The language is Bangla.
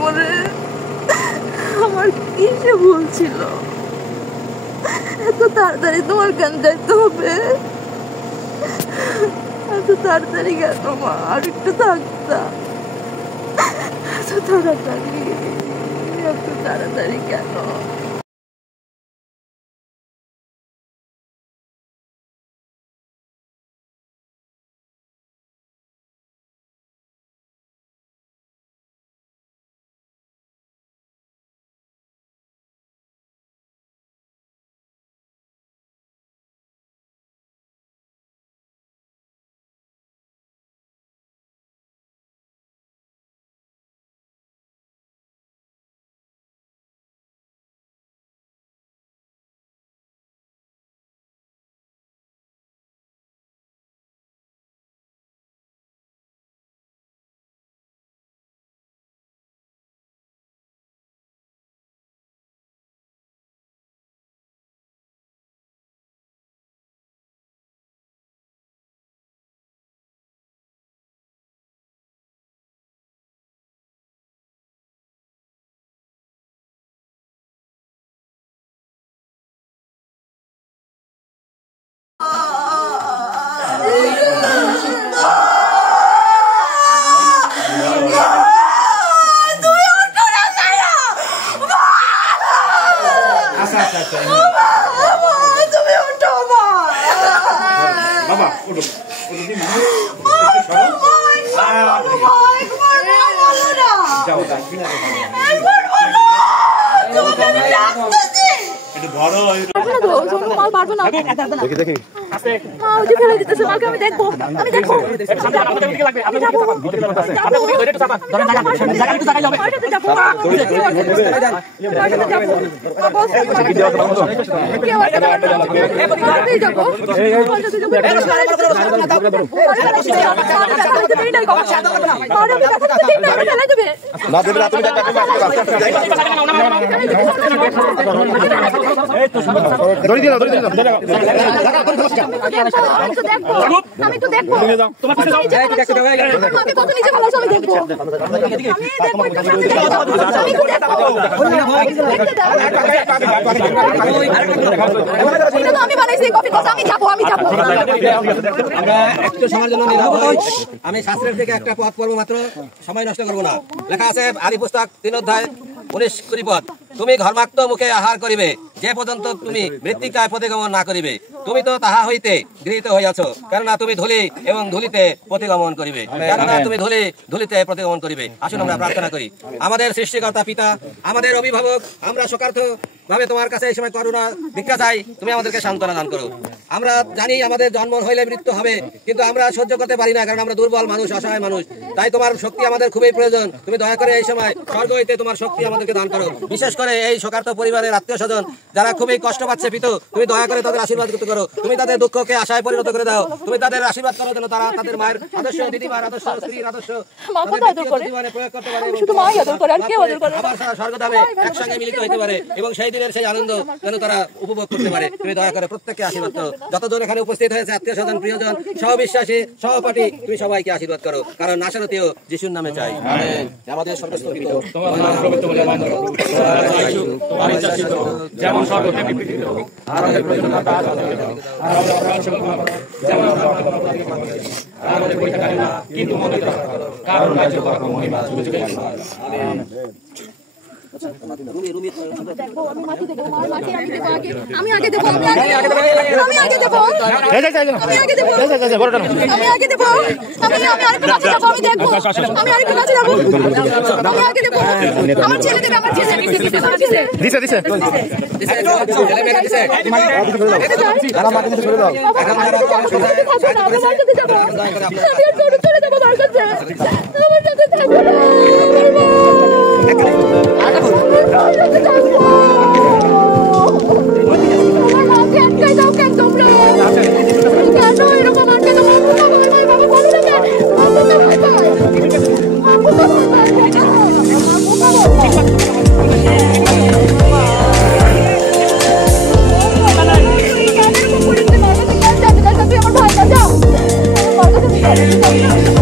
তোমারে? আমার কিসে ভুল ছিল? এত তাড়াতাড়ি তোমার কেন যাইতে হবে? এত তাড়াতাড়ি কেন মা? আর একটু থাকতাম। এত তাড়াতাড়ি কেন? আমি শাস্ত্রের থেকে একটা পথ পড়বো মাত্র, সময় নষ্ট করবো না। লেখা আছে আদি পুস্তক 3 অধ্যায় 19 পদ, তুমি ঘর্মাক্ত মুখে আহার করিবে যে পর্যন্ত তুমি মৃত্তিকায় প্রতিগমন না করিবে। তুমি তো তাহা হইতে গৃহীত হইয়াছ, কেননা তুমি ধূলি এবং ধূলিতে প্রতিগমন করিবে। কেননা তুমি ধূলিতে প্রতিগমন করিবে। আসুন আমরা প্রার্থনা করি। আমাদের সৃষ্টিকর্তা পিতা, আমাদের অভিভাবক, আমরা শোকার্থ ভাবে তোমার কাছে এই সময় করুণা ভিক্ষা চাই, তুমি আমাদেরকে সান্ত্বনা দান করো। আমরা জানি আমাদের জন্ম হইলে মৃত্যু হবে, কিন্তু আমরা সহ্য করতে পারি না, কারণ আমরা দুর্বল মানুষ, অসহায় মানুষ। তাই তোমার শক্তি আমাদের খুবই প্রয়োজন। তুমি দয়া করে এই সময় স্বর্গ হইতে তোমার শক্তি আমাদেরকে দান করো। বিশেষ করে এই শোকার্ত পরিবারের আত্মীয় স্বজন যারা খুবই কষ্ট পাচ্ছে পিতা, তুমি দয়া করে তাদের আশীর্বাদ করো। তুমি তাদের দুঃখকে আশায় পরিণত করে দাও। তুমি তাদের আশীর্বাদ করো যেন তারা তাদের মায়ের আদর্শ, দিদিমার আদর্শ, স্ত্রীর আদর্শ প্রয়োগ করতে পারে, আবার স্বর্গধামে একসঙ্গে মিলিত হতে পারে এবং সেই দিনের সেই আনন্দ যেন তারা উপভোগ করতে পারে। তুমি দয়া করে প্রত্যেককে আশীর্বাদ করো। যতজন এখানে উপস্থিত হয়েছে, আত্মীয় স্বজন, প্রিয়জন, সহবিশ্বাসী, সহপাঠী, তুমি সবাইকে আশীর্বাদ করো, কারণ নাশরতীয় যিশুর নামে চাই। আমাদের সর্বস্ব পিতা, যেমন স্বর্গে পৃথিবীতে হোক, আমাদের প্রয়োজনীয় কাজ আমাদের পরীক্ষা করি না, কিন্তু মনে রাখো, কারণ রাজ্য কখনো মহিমা যুগে যুগে। আমিন। Thank you.